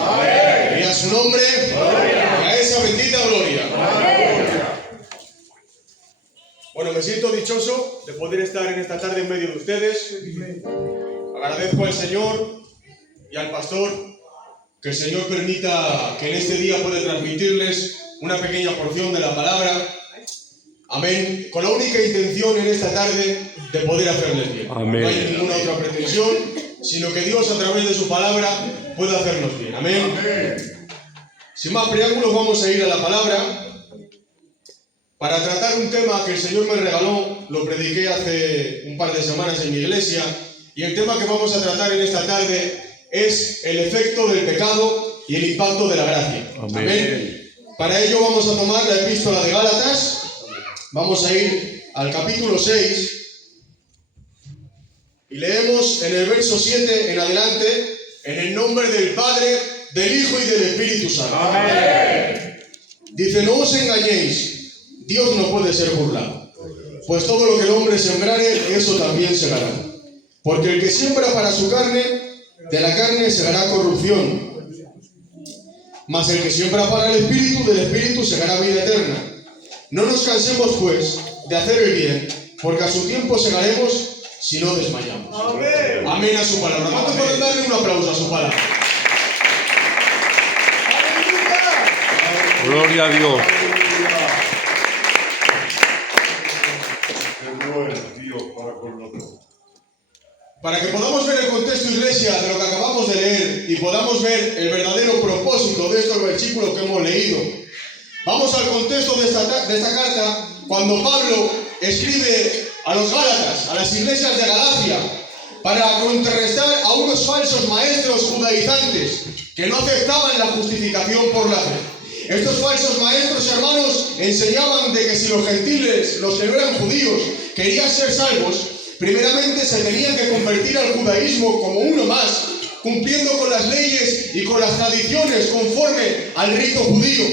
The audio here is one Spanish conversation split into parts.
Amén. Y a su nombre, gloria. Y a esa bendita gloria. Amén. Bueno, me siento dichoso de poder estar en esta tarde en medio de ustedes. Agradezco al Señor y al pastor que el Señor permita que en este día pueda transmitirles una pequeña porción de la palabra. Amén. Con la única intención en esta tarde de poder hacerles bien. Amén. No hay ninguna otra pretensión, sino que Dios a través de su palabra pueda hacernos bien. Amén. Amén. Sin más preámbulos, vamos a ir a la palabra para tratar un tema que el Señor me regaló. Lo prediqué hace un par de semanas en mi iglesia, y el tema que vamos a tratar en esta tarde es el efecto del pecado y el impacto de la gracia. Amén. Amén. Para ello vamos a tomar la epístola de Gálatas. Vamos a ir al capítulo 6 y leemos en el verso 7 en adelante, en el nombre del Padre, del Hijo y del Espíritu Santo. Amén. Dice: no os engañéis, Dios no puede ser burlado, pues todo lo que el hombre sembrare, eso también segará. Porque el que siembra para su carne, de la carne segará corrupción, mas el que siembra para el Espíritu, del Espíritu segará vida eterna. No nos cansemos, pues, de hacer el bien, porque a su tiempo segaremos si no desmayamos. Amén. Amén a su palabra. ¿Cuántos pueden darle un aplauso a su palabra? Gloria a Dios. Para que podamos ver el contexto, iglesia, de lo que acabamos de leer y podamos ver el verdadero propósito de estos versículos que hemos leído, vamos al contexto de esta carta, cuando Pablo escribe a los Gálatas, a las iglesias de Galacia, para contrarrestar a unos falsos maestros judaizantes que no aceptaban la justificación por la fe. Estos falsos maestros, hermanos, enseñaban de que si los gentiles, los que no eran judíos, querían ser salvos, primeramente se tenían que convertir al judaísmo como uno más, cumpliendo con las leyes y con las tradiciones conforme al rito judío.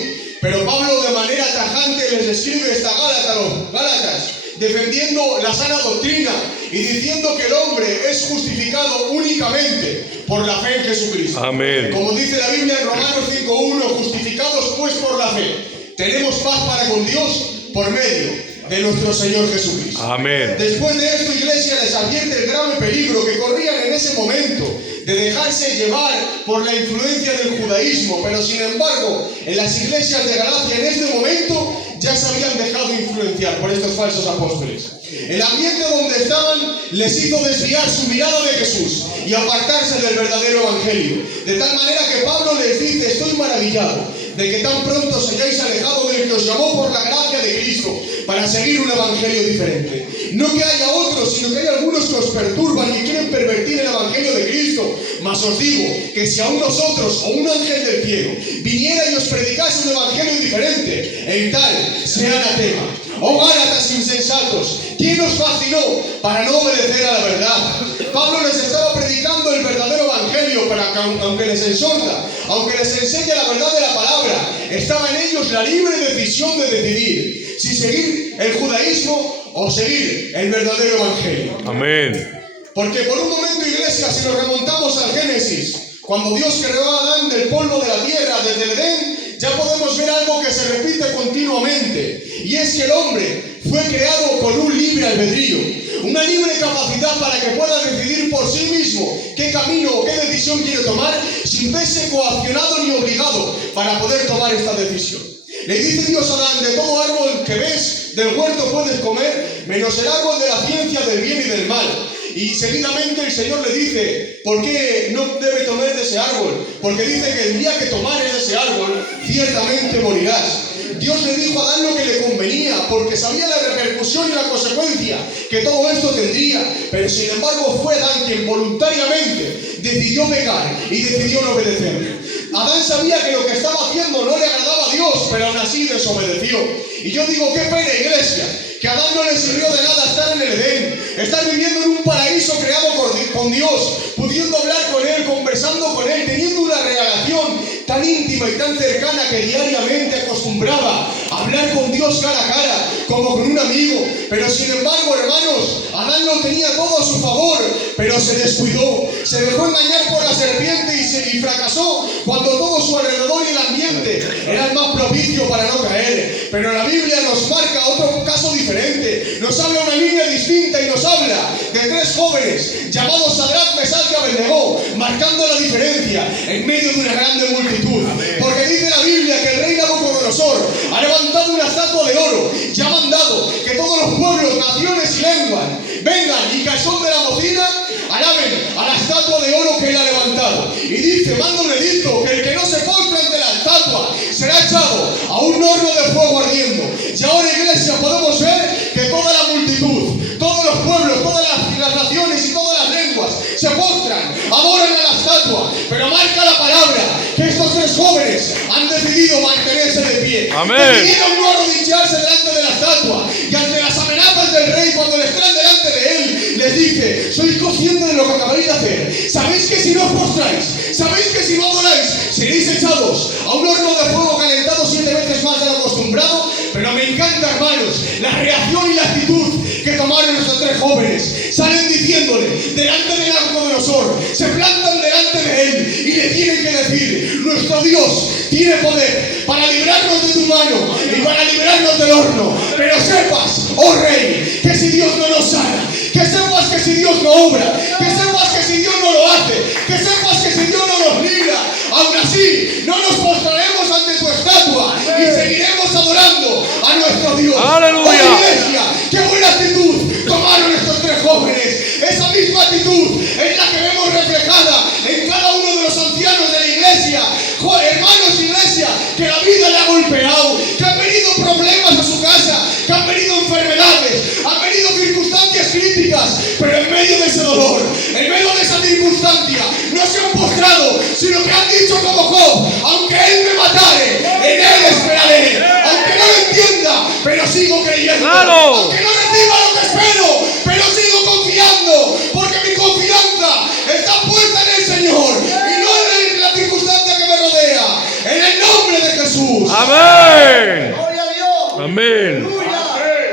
Pero Pablo de manera tajante les escribe esta Gálata a los Gálatas, defendiendo la sana doctrina y diciendo que el hombre es justificado únicamente por la fe en Jesucristo. Amén. Como dice la Biblia en Romanos 5:1, justificados pues por la fe, tenemos paz para con Dios por medio de nuestro Señor Jesucristo. Amén. Después de esto, iglesia, les advierte el grave peligro que corrían en ese momento de dejarse llevar por la influencia del judaísmo, pero sin embargo, en las iglesias de Galacia en este momento ya se habían dejado influenciar por estos falsos apóstoles. El ambiente donde estaban les hizo desviar su mirada de Jesús y apartarse del verdadero evangelio. De tal manera que Pablo les dice: estoy maravillado de que tan pronto os hayáis alejado del que os llamó por la gracia de Cristo para seguir un evangelio diferente. No que haya otros, sino que hay algunos que os perturban y quieren pervertir el evangelio de Cristo. Mas os digo que si aún nosotros o un ángel del cielo viniera y os predicase un evangelio diferente, el tal sea anatema. Oh Gálatas insensatos, ¿quién os fascinó para no obedecer a la verdad? Pablo les estaba predicando el verdadero evangelio para que, aunque les exhorta, aunque les enseña la verdad de la palabra, estaba en ellos la libre decisión de decidir si seguir el judaísmo o seguir el verdadero evangelio. Amén. Porque por un momento, iglesia, si nos remontamos al Génesis, cuando Dios creó a Adán del polvo de la tierra, desde el Edén, ya podemos ver algo que se repite continuamente, y es que el hombre fue creado con un libre albedrío, una libre capacidad para que pueda decidir por sí mismo qué camino o qué decisión quiere tomar, sin verse coaccionado ni obligado para poder tomar esta decisión. Le dice Dios a Adán: de todo árbol que ves del huerto puedes comer, menos el árbol de la ciencia del bien y del mal. Y seguidamente el Señor le dice: ¿por qué no debe tomar de ese árbol? Porque dice que el día que tomares de ese árbol, ciertamente morirás. Dios le dijo a Adán lo que le convenía, porque sabía la repercusión y la consecuencia que todo esto tendría. Pero sin embargo fue Adán quien voluntariamente decidió pecar y decidió no obedecerle. Adán sabía que lo que estaba haciendo no le agradaba a Dios, pero aún así desobedeció. Y yo digo, qué pena, iglesia, que a Adán no le sirvió de nada estar en el Edén, estar viviendo en un paraíso creado con Dios, pudiendo hablar con Él, conversando con Él, teniendo una relación tan íntima y tan cercana que diariamente acostumbraba a hablar con Dios cara a cara, como con un amigo. Pero sin embargo, hermanos, Adán lo tenía todo a su favor, pero se descuidó, se dejó engañar por la serpiente y fracasó cuando todo su alrededor y el ambiente era el más propicio para no caer. Pero la Biblia nos marca otro caso diferente, nos habla una línea distinta y nos habla de tres jóvenes llamados Sadrach, Mesach y Abednego, marcando la diferencia en medio de una grande multitud. Porque dice la Biblia que el rey Nabucodonosor ha levantado una estatua de oro y ha mandado que todos los pueblos, naciones y lenguas vengan y que al son de la bocina alaben a la estatua de oro que él ha levantado. Y dice, manda un edicto, que el que no se postre ante la estatua será echado a un horno de fuego ardiendo. Y ahora, iglesia, podemos ver que toda la multitud, todos los pueblos, todas las naciones y todas las lenguas se postran, adoran a la estatua, pero marca la palabra que estos tres jóvenes han decidido mantenerse de pie. Decidieron no arrodillarse delante de la estatua y ante las amenazas del rey, cuando les traen delante de él, les dice, sois conscientes de lo que acabáis de hacer, sabéis que si no os postráis, sabéis que si no adoráis, seréis echados a un horno de fuego calentado 7 veces más de lo acostumbrado. Pero me encanta, hermanos, la reacción y la actitud que tomaron estos tres jóvenes. Salen diciéndole delante de Nabucodonosor, se plantan delante de él y le tienen que decir, nuestro Dios tiene poder para librarnos de tu mano y para librarnos del horno. Pero sepas, oh rey, que si Dios no nos sana, que sepas que si Dios no obra, que sepas que si Dios no lo hace, que sepas que si Dios no nos libra, aún así no nos postraremos ante tu estatua y seguiremos adorando a nuestro Dios. ¡Aleluya! ¡Oh, iglesia! ¡Qué buena actitud tomaron estos tres jóvenes! Esa misma actitud es la que vemos reflejada en cada uno de los ancianos de la iglesia. Hermanos, iglesia, que la vida le ha golpeado, que han venido problemas a su casa, que han venido enfermedades, han venido circunstancias críticas, pero en medio de ese dolor, en medio de esa circunstancia, no se han postrado, sino que han dicho como Job, aunque él me matare, en él esperaré, aunque no lo entienda, pero sigo creyendo, aunque no reciba lo que espero, pero sigo confiando, porque mi confianza está puesta en el Señor y no en la circunstancia que me rodea. En el nombre de Jesús. Amén. Gloria a Dios. Amén.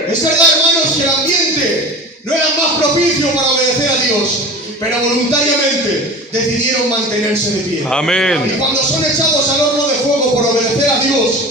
Es verdad, hermanos, que el ambiente no era más propicio para obedecer a Dios, pero voluntariamente decidieron mantenerse de pie. Amén. Y cuando son echados al horno de fuego por obedecer a Dios,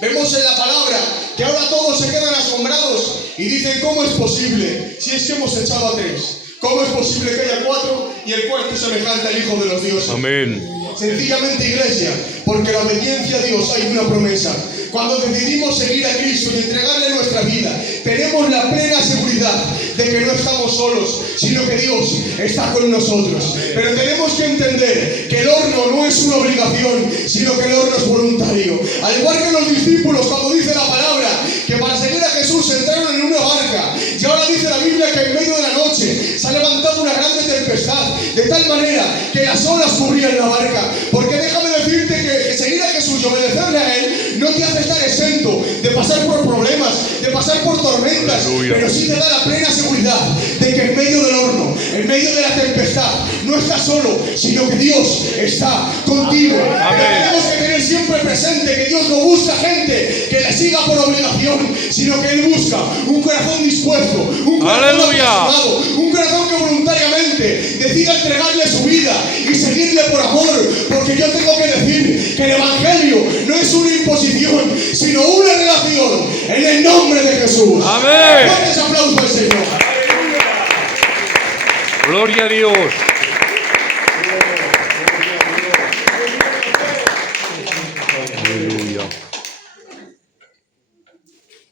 vemos en la palabra que ahora todos se quedan asombrados y dicen, ¿cómo es posible? Si es que hemos echado a 3. ¿Cómo es posible que haya 4 y el cuarto es semejante al Hijo de los dioses? Amén. Sencillamente, iglesia, porque la obediencia a Dios hay una promesa. Cuando decidimos seguir a Cristo y entregarle nuestra vida, tenemos la plena seguridad de que no estamos solos, sino que Dios está con nosotros. Pero tenemos que entender que el horno no es una obligación, sino que el horno es voluntario. Al igual que los discípulos, cuando dice la palabra que para seguir a Jesús entraron en una barca, y ahora dice la Biblia que en medio de la noche se ha levantado una grande tempestad, de tal manera que las olas cubrían la barca. Porque déjame decirte que seguir a Jesús y obedecerle a Él no te hace estar exento de pasar por problemas, de pasar por tormentas, pero sí te da la plena seguridad de que en medio del horno, en medio de la tempestad, no estás solo, sino que Dios está contigo. Tenemos que tener siempre presente que Dios no busca gente que le siga por obligación, sino que Él busca un corazón dispuesto, un corazón apasionado, un corazón que voluntariamente decida entregarle su vida y seguirle por amor. Porque yo tengo que decir que el Evangelio no es una imposición, sino una relación en el nombre de Jesús. Amén. Fuertes aplausos al Señor. Gloria a Dios. Aleluya.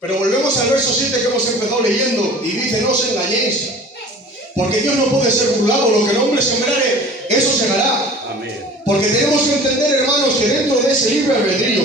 Pero volvemos al verso 7 que hemos empezado leyendo y dice, no os engañéis, porque Dios no puede ser burlado, lo que el hombre sembrare, eso segará. Porque tenemos que entender, hermanos, que dentro de ese libre albedrío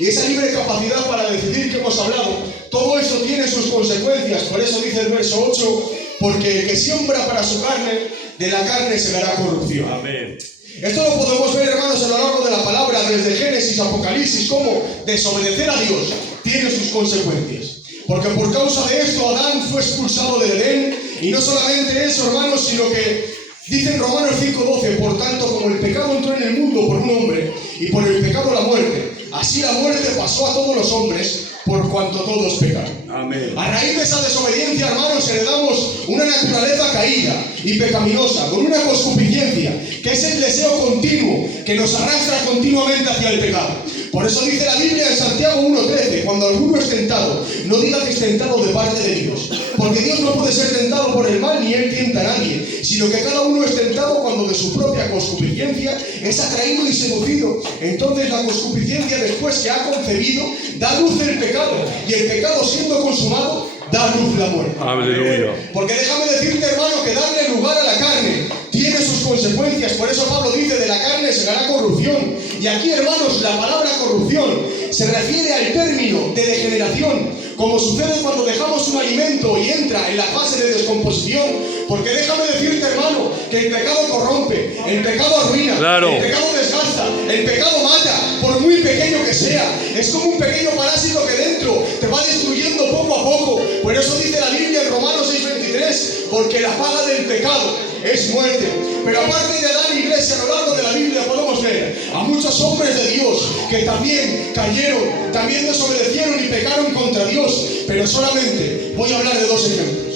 y esa libre capacidad para decidir que hemos hablado, todo eso tiene sus consecuencias. Por eso dice el verso 8, porque el que siembra para su carne, de la carne segará corrupción. Amén. Esto lo podemos ver, hermanos, a lo largo de la palabra, desde Génesis a Apocalipsis, cómo desobedecer a Dios tiene sus consecuencias. Porque por causa de esto Adán fue expulsado del Edén, y no solamente eso, hermanos, sino que dice en Romanos 5:12, por tanto, como el pecado entró en el mundo por un hombre, y por el pecado la muerte, así la muerte pasó a todos los hombres, por cuanto todos pecaron. Amén. A raíz de esa desobediencia, hermanos, heredamos una naturaleza caída y pecaminosa, con una concupiscencia, que es el deseo continuo que nos arrastra continuamente hacia el pecado. Por eso dice la Biblia en Santiago 1:13, cuando alguno es tentado, no diga que es tentado de parte de Dios, porque Dios no puede ser tentado por el mal, ni Él tienta a nadie, sino que cada uno es tentado cuando de su propia concupiscencia es atraído y seducido. Entonces la concupiscencia, después que ha concebido, da luz el pecado, y el pecado, siendo consumado, da luz la muerte. Aleluya. Porque déjame decirte, hermano, que darle lugar a la carne tiene sus consecuencias. Por eso Pablo dice, de la carne se hará corrupción. Y aquí, hermanos, la palabra corrupción se refiere al término de degeneración, como sucede cuando dejamos un alimento y entra en la fase de descomposición. Porque déjame decirte, hermano, que el pecado corrompe, el pecado arruina, Claro. el pecado desgasta, el pecado mata, por muy pequeño que sea. Es como un pequeño parásito que dentro te va destruyendo poco a poco. Por eso dice la Biblia en Romanos 6:23, porque la paga del pecado es muerte. Pero aparte de Adán, iglesia, a lo largo de la Biblia podemos ver a muchos hombres de Dios que también cayeron, también desobedecieron y pecaron contra Dios. Pero solamente voy a hablar de dos ejemplos.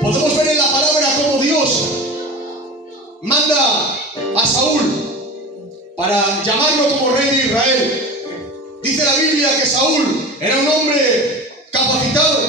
Podemos ver en la palabra cómo Dios manda a Saúl para llamarlo como rey de Israel. Dice la Biblia que Saúl era un hombre capacitado.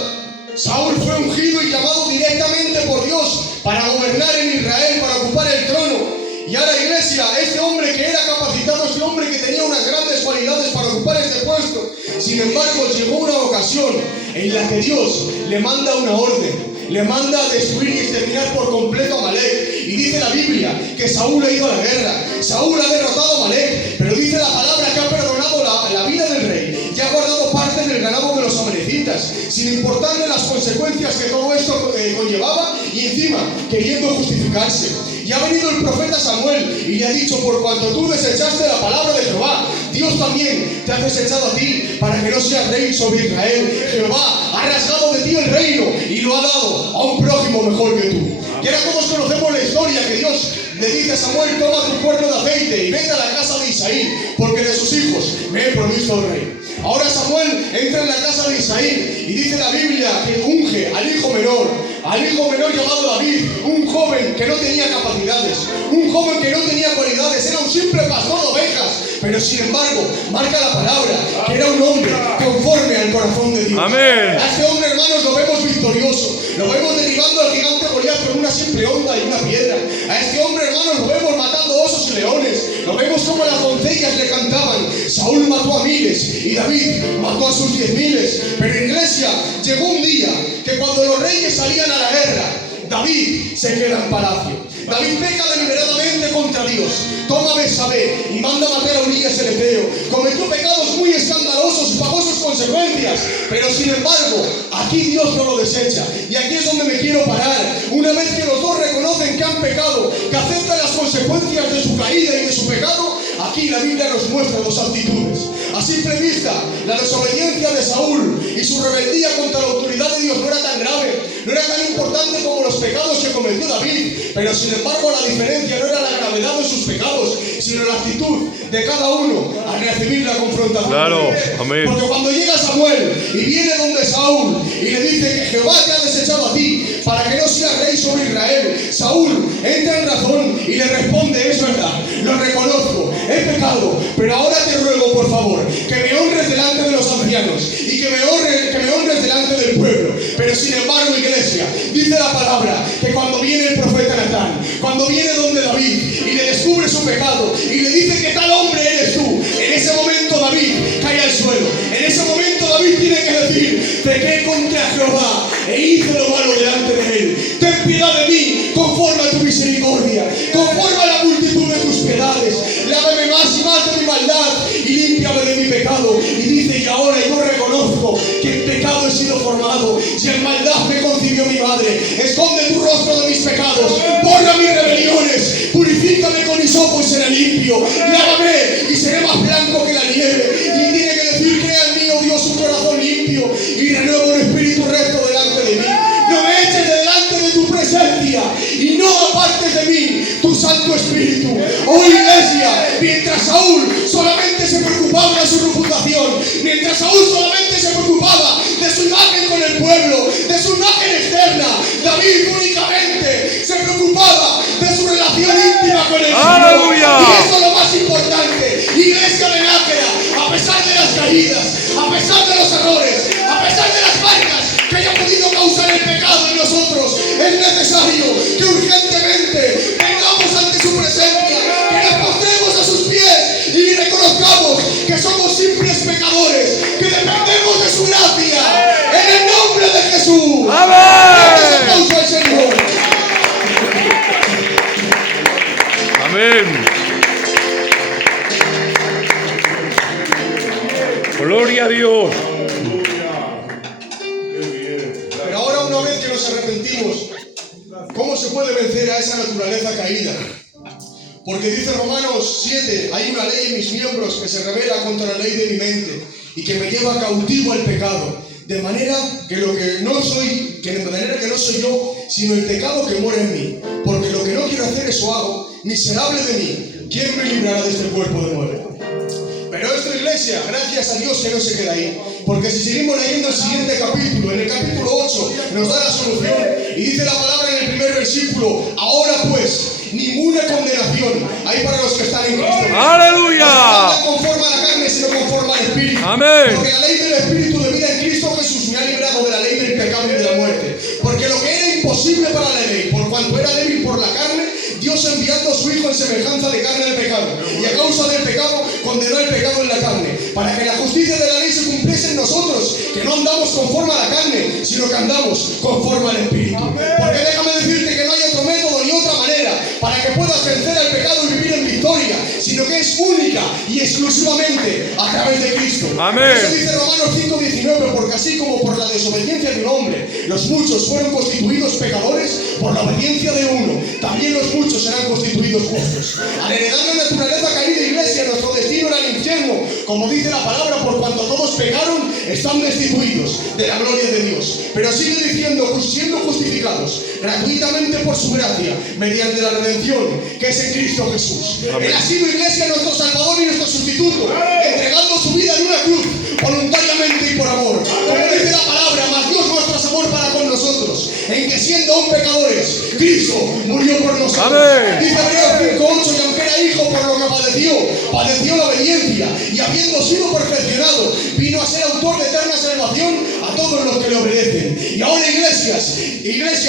Saúl fue ungido y llamado directamente por Dios para gobernar en Israel, para ocupar el trono. Y ahora, iglesia, este hombre que era capacitado, este hombre que tenía unas grandes cualidades para ocupar este puesto, sin embargo, llegó una ocasión en la que Dios le manda una orden. Le manda a destruir y exterminar por completo a Amalek. Y dice la Biblia que Saúl ha ido a la guerra. Saúl ha derrotado a Amalek. Pero dice la palabra que ha perdonado la vida del rey y ha guardado parte del ganado de los amalecitas, sin importarle las consecuencias que todo esto conllevaba, y encima queriendo justificarse. Y ha venido el profeta Samuel y le ha dicho, por cuanto tú desechaste la palabra de Jehová, Dios también te ha desechado a ti para que no seas rey sobre Israel. Jehová ha rasgado de ti el reino y lo ha dado a un prójimo mejor que tú. Y ahora todos conocemos la historia que Dios le dice a Samuel, toma tu cuerno de aceite y vete a la casa de Isaí, porque de sus hijos me he provisto el rey. Ahora Samuel entra en la casa de Isaí y dice la Biblia que unge al hijo menor llamado David, un joven que no tenía capacidades, un joven que no tenía cualidades, era un simple pastor de ovejas, pero sin embargo marca la palabra que era un hombre conforme al corazón de Dios. Amén. A este hombre, hermanos, lo vemos victorioso, lo vemos derribando al gigante Goliat con una simple onda y una piedra. A este hombre, hermanos, lo vemos matando osos y leones, lo vemos como las doncellas le cantaban. Saúl mató a miles y David mató a sus 10.000. Pero, iglesia, llegó un día que cuando los reyes salían a la guerra, David se queda en palacio. David peca deliberadamente contra Dios, toma a Betsabé y manda a matar a Urías el Eteo. Cometió pecados muy escandalosos y pagó sus consecuencias, pero sin embargo, aquí Dios no lo desecha. Y aquí es donde me quiero parar. Una vez que los dos reconocen que han pecado, que aceptan las consecuencias de su caída y de su pecado, aquí la Biblia nos muestra dos actitudes. A simple vista, la desobediencia de Saúl y su rebeldía contra la autoridad de Dios no era tan grave, no era tan importante como los pecados que cometió David. Pero sin embargo, la diferencia no era la gravedad de sus pecados, sino la actitud de cada uno al recibir la confrontación. Claro, amén. Porque cuando llega Samuel y viene donde Saúl y le dice que Jehová te ha desechado a ti para que no seas rey sobre Israel, Saúl entra en razón y le responde, es verdad, lo reconozco, he pecado, pero ahora te ruego, por favor, que me honres delante de los ancianos y que me honres delante del pueblo. Pero sin embargo, iglesia, dice la palabra que cuando viene el profeta Natán, cuando viene donde David y le descubre su pecado y le dice que tal hombre eres tú, en ese momento David cae al suelo. En ese momento David tiene que decir, pequé contra Jehová e hice lo malo delante de él. Ten piedad de mí conforme a tu misericordia, conforme a la multitud de tus piedades. Lávame más y más de mi maldad y límpiame de mi pecado. Y dice, y ahora yo reconozco que en pecado he sido formado y en maldad me concibió mi madre. Esconde tu rostro de mis pecados, borra mis rebeliones, purifícame con hisopo y seré limpio. Lávame y seré más blanco que la nieve. Y tiene que decir, crea en mí, oh Dios, un corazón limpio y renuevo un espíritu recto delante de mí. No me eches de delante de tu presencia y no apartes de mí tu Santo Espíritu. Oh iglesia, mientras mientras Saúl solamente se preocupaba de su reputación, mientras Saúl solamente se preocupaba de su imagen con el pueblo, de su imagen externa, David únicamente se preocupaba de su relación íntima con el Señor. ¡Aleluya! Y eso es lo más importante. Iglesia de Nájera, a pesar de las caídas, a pesar de los errores, a pesar de las marcas que haya podido causar el pecado en nosotros, es necesario que urgentemente vengamos ante su presencia, que nos postremos a sus pies y reconozcamos que somos simples pecadores, que dependemos de su gracia, en el nombre de Jesús. ¡Amén! ¡Un aplauso al Señor! Amén. Gloria a Dios. Pero ahora, una vez que nos arrepentimos, ¿cómo se puede vencer a esa naturaleza caída? Porque dice Romanos 7, hay una ley en mis miembros que se revela contra la ley de mi mente y que me lleva cautivo al pecado, de manera que no soy yo, sino el pecado que mora en mí. Porque lo que no quiero hacer, eso hago. Miserable de mí, ¿quién me librará de este cuerpo de muerte? Pero esta iglesia, gracias a Dios que no se queda ahí. Porque si seguimos leyendo el siguiente capítulo, en el capítulo 8, nos da la solución. Y dice la palabra en el primer versículo: ahora pues, ninguna condenación hay para los que están en Cristo. ¡Aleluya! No conforme a la carne, sino conforme al Espíritu. Amén. Porque la ley del Espíritu de vida en Cristo Jesús me ha librado de la ley del pecado y de la muerte. Porque lo que era imposible para la ley, por cuanto era débil por la carne, Dios enviando a su Hijo en semejanza de carne del pecado, y a causa del pecado condenó el pecado en la carne, para que la justicia de la ley se cumpliese en nosotros, que no andamos conforme a la carne, sino que andamos conforme al Espíritu. Porque déjame decirte que no hay otro método ni otra manera para que puedas vencer al pecado y vivir en victoria, sino que es única y exclusivamente a través de Cristo. Amén. Eso dice Romanos 5:19, porque así como por la desobediencia de un hombre los muchos fueron constituidos pecadores, por la obediencia de uno también los muchos serán constituidos justos. Al heredar la naturaleza caída, iglesia, nuestro destino era el infierno, como dice la palabra, por cuanto todos pecaron, están destituidos de la gloria de Dios. Pero sigue diciendo, siendo justificados gratuitamente por su gracia, mediante la redención que es en Cristo Jesús. Amén. Él ha sido, iglesia, nuestro Salvador y nuestro sustituto, entregando su vida en una cruz, voluntariamente y por amor. Como dice la palabra, mas Dios muestra su amor para con nosotros, en que siendo aún pecadores, Cristo murió por nosotros. Amén. Dice Hebreos 5:8, y aunque era hijo, por lo que padeció la obediencia, y habiendo sido perfeccionado, vino a ser autor de eterna salvación a todos los que le obedecen. Y ahora, iglesia,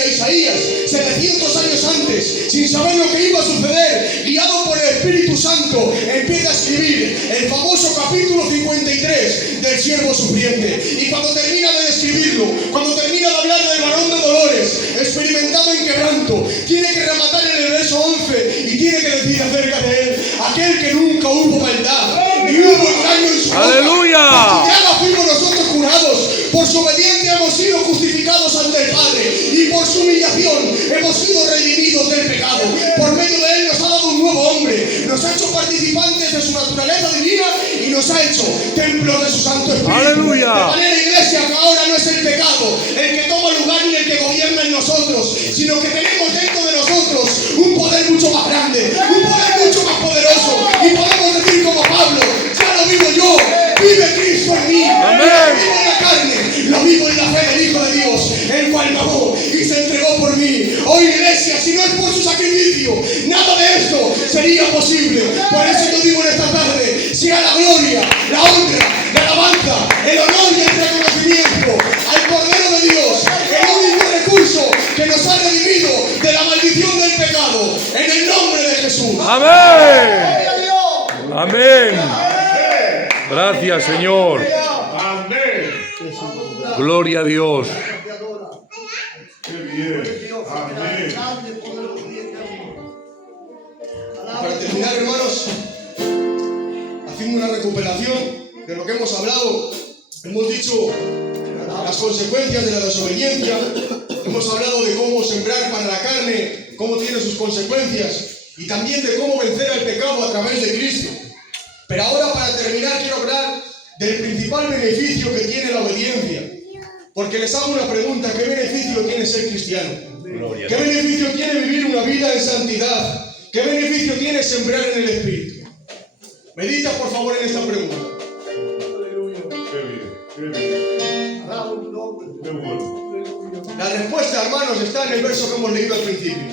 Isaías, 700 años antes, sin saber lo que iba a suceder, guiado por el Espíritu Santo, empieza a escribir el famoso capítulo 53 del siervo sufriente. Y cuando termina de describirlo, cuando termina de hablar del varón de dolores, experimentado en quebranto, tiene que rematar en el verso 11 y tiene que decir acerca de él: aquel que nunca hubo maldad, ni hubo engaño en su boca. ¡Aleluya! Por su llaga fuimos nosotros curados, por su obediencia hemos sido justificados ante el Padre, y por su humillación hemos sido redimidos del pecado. Por medio de él nos ha dado un nuevo hombre, nos ha hecho participantes de su naturaleza divina y nos ha hecho templos de su Santo Espíritu. ¡Aleluya! De manera, iglesia, que ahora no es el pecado el que toma lugar ni el que gobierna en nosotros, sino que tenemos dentro de nosotros un poder mucho más grande, un poder mucho más poderoso, y podemos decir como Pablo: ya no vivo yo, vive Cristo en mí. Amén. No vivo en la carne, lo vivo en la fe del Hijo de Dios, el cual me amó y se entregó por mí. Oh, iglesia, si no es por su sacrificio, nada de esto sería posible. Por eso yo digo en esta tarde: sea la gloria, la honra, la alabanza, el honor y el reconocimiento al Cordero de Dios, el único recurso que nos ha redimido de la maldición del pecado, en el nombre de Jesús. Amén. Amén. Gracias, Señor. Gloria a Dios. Para terminar, hermanos, haciendo una recuperación de lo que hemos hablado, hemos dicho las consecuencias de la desobediencia, hemos hablado de cómo sembrar para la carne, cómo tiene sus consecuencias, y también de cómo vencer al pecado a través de Cristo. Pero ahora, para terminar, quiero hablar del principal beneficio que tiene la obediencia. Porque les hago una pregunta: ¿qué beneficio tiene ser cristiano? ¿Qué beneficio tiene vivir una vida en santidad? ¿Qué beneficio tiene sembrar en el Espíritu? Medita por favor en esta pregunta. La respuesta, hermanos, está en el verso que hemos leído al principio.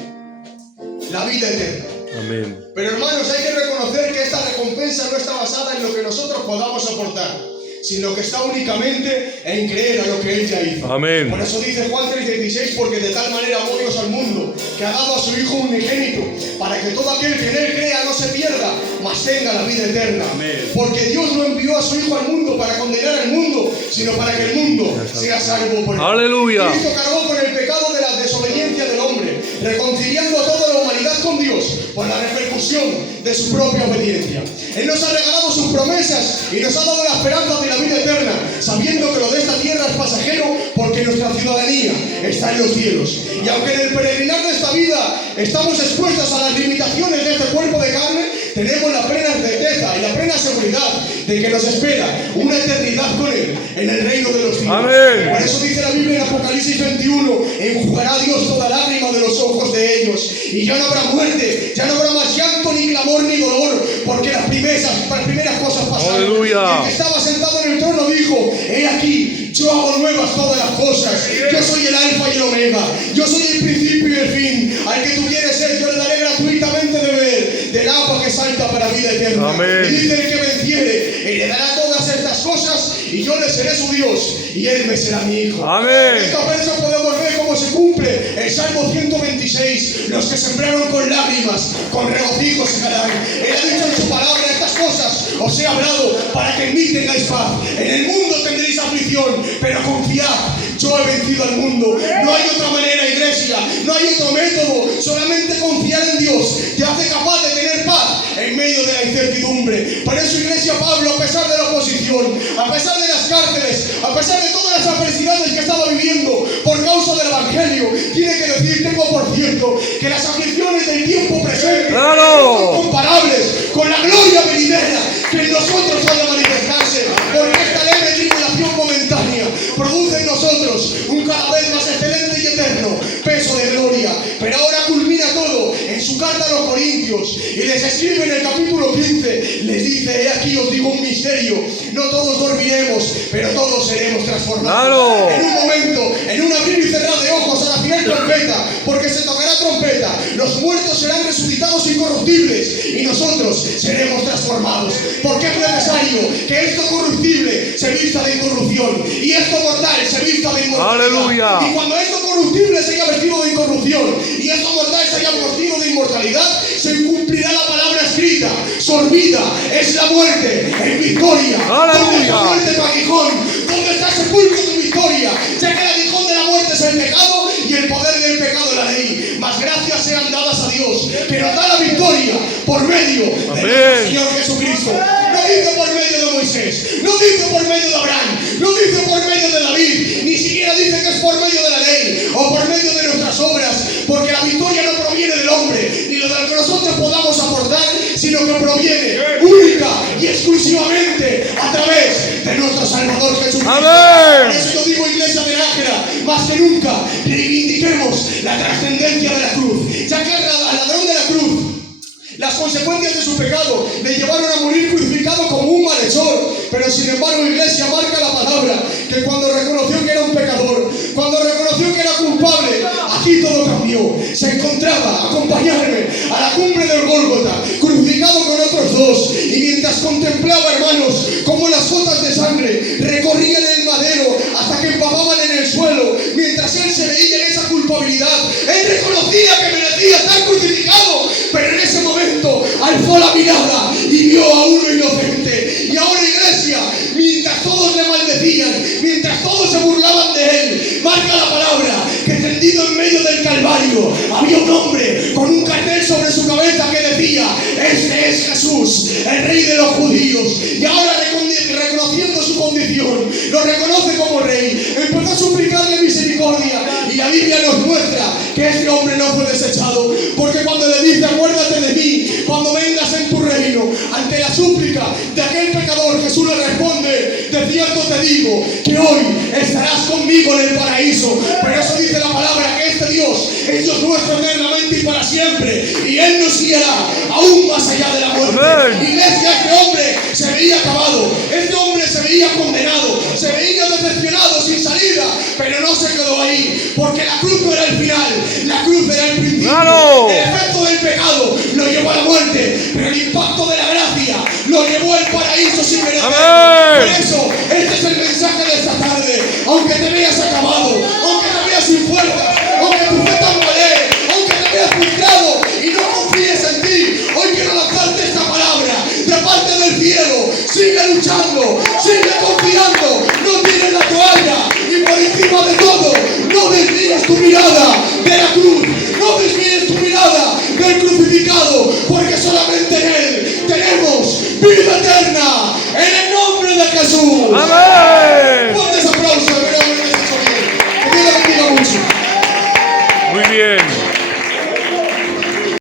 La vida eterna. Amén. Pero hermanos, hay que reconocer que esta recompensa no está basada en lo que nosotros podamos aportar, sino que está únicamente en creer a lo que Él ya hizo. Amén. Por eso dice Juan 3:16, porque de tal manera amó Dios al mundo, que ha dado a su Hijo unigénito, para que todo aquel que en Él crea no se pierda, mas tenga la vida eterna. Amén. Porque Dios no envió a su Hijo al mundo para condenar al mundo, sino para que el mundo sea salvo por Él. Aleluya. Cristo cargó con el pecado de la desobediencia del hombre, reconciliando a toda la humanidad con Dios por la repercusión de su propia obediencia. Él nos ha regalado sus promesas y nos ha dado la esperanza de la vida eterna, sabiendo que lo de esta tierra es pasajero, porque nuestra ciudadanía está en los cielos. Y aunque en el peregrinar de esta vida estamos expuestos a las limitaciones de este cuerpo de carne, tenemos la plena certeza y la plena seguridad de que nos espera una eternidad con Él en el reino de los cielos. Amén. Por eso dice la Biblia en Apocalipsis 21, enjugará Dios toda lágrima de los ojos de ellos, y ya no habrá muerte, ya no habrá más llanto, ni clamor, ni dolor, porque las primeras cosas pasaron. Aleluya. Y el que estaba sentado en el trono dijo, he aquí, yo hago nuevas todas las cosas, yo soy el alfa y el omega, yo soy el principio y el fin, al que tú quieres ser, yo le daré gratuitamente de beber del agua que salta para vida eterna. Amén. Y dice el que venciere, heredará todas estas cosas, y yo le seré su Dios, y él me será mi hijo. Amén. En esta verso podemos ver cómo se cumple el Salmo 126, los que sembraron con lágrimas, con regocijo segarán. Él ha dicho en su palabra, estas cosas os he hablado para que en mí tengáis paz. En el mundo tendréis aflicción, pero confiad, yo he vencido al mundo. No hay otra manera, iglesia, no hay otro método, solamente confiar en Dios te hace capaz de tener paz en medio de la incertidumbre. Por eso, iglesia, Pablo, a pesar de la oposición, a pesar de las cárceles, a pesar de todas las adversidades que estaba viviendo por causa del Evangelio, tiene que decir, tengo por cierto que las aflicciones del tiempo presente ¡Claro! son comparables con la gloria venidera que en nosotros ha de manifestarse, porque esta leve tribulación momentánea produce en nosotros un cada vez más excelente y eterno peso de gloria. Pero ahora culmina todo en su carta a los Corintios y les escribe en el capítulo 15, les dice, he aquí os digo un misterio, no todos dormiremos, pero todos seremos transformados. ¡Claro! En un momento, en un abrir y cerrar de ojos, a la final trompeta, porque se tocará trompeta, los muertos serán resucitados incorruptibles y nosotros seremos transformados, porque es necesario que esto corruptible se vista de incorrupción y esto mortal se vista de inmortalidad. ¡Aleluya! Y cuando esto corruptible se haya vestido de incorrupción y esto mortal se haya vestido de inmortalidad, se cumplirá la palabra escrita, sorbida es la muerte en victoria. ¡Aleluya! ¿Dónde está muerte tu aguijón? ¿Dónde está sepulcro tu victoria? Ya que el aguijón de la muerte es el pecado y el poder del pecado es la ley. Mas gracias sean dadas a Dios, que nos da la victoria por medio de nuestro Señor Jesucristo. No dice por medio de Moisés, no dice por medio de Abraham, no dice por medio de David, ni siquiera dice que es por medio de la ley o por medio de nuestras obras, porque la victoria no proviene del hombre, ni de lo que nosotros podamos aportar, sino que proviene única y exclusivamente a través de nuestro Salvador Jesucristo. ¡Amén! Por eso yo digo, iglesia de Nájera, más que nunca reivindiquemos la trascendencia de la cruz, ya que al ladrón de la cruz las consecuencias de su pecado le llevaron a morir crucificado como un malhechor. Pero sin embargo, iglesia, marca la palabra que cuando reconoció que era un pecador, cuando reconoció que era culpable, aquí todo cambió. Se encontraba, acompañarme, a la cumbre del Gólgota, crucificado con otros dos, y mientras contemplaba, hermanos, cómo las gotas de sangre recorrían el madero hasta que empapaban en el suelo, mientras él se veía en esa culpabilidad, él reconocía que merecía estar crucificado, pero en ese momento alzó la mirada y vio a uno inocente. Y ahora, iglesia, mientras todos le maldecían, mientras todos se burlaban de él, marca la palabra que tendido en medio del Calvario había un hombre con un cartel sobre su cabeza que decía, este es Jesús, el rey de los judíos. Y ahora, reconociendo su condición, lo reconoce como rey, empezó a suplicarle misericordia, y la Biblia nos muestra que este hombre no fue desechado, porque cuando le dice, acuérdate de mí cuando vengas en tu reino, ante la súplica boca de aquel pecador, Jesús le responde: de cierto te digo que hoy estarás conmigo en el paraíso. Pero eso dice la palabra, que este Dios es Dios nuestro eternamente y para siempre, y Él nos guiará aún más allá de la muerte. Amén. Iglesia, este hombre se veía acabado, este hombre se veía condenado, se veía decepcionado, sin salida, pero no se quedó ahí, porque la cruz no era el final, la cruz era el principio. ¡Claro! El efecto del pecado lo llevó a la muerte, pero el impacto de la gracia lo llevó al paraíso sin merecer. ¡Amén! Por eso, este es el mensaje de esta tarde. Aunque te veas acabado, aunque te veas sin fuerzas, aunque tu fe tambalee, aunque te veas frustrado y no confíes en ti, hoy quiero lanzarte esta palabra de parte del cielo. Sigue luchando, sigue confiando, no tires la toalla, y por encima de todo, no desvíes tu mirada de la cruz, no desvíes tu mirada del crucificado, porque solamente en Él tenemos vida eterna, en el nombre de Jesús.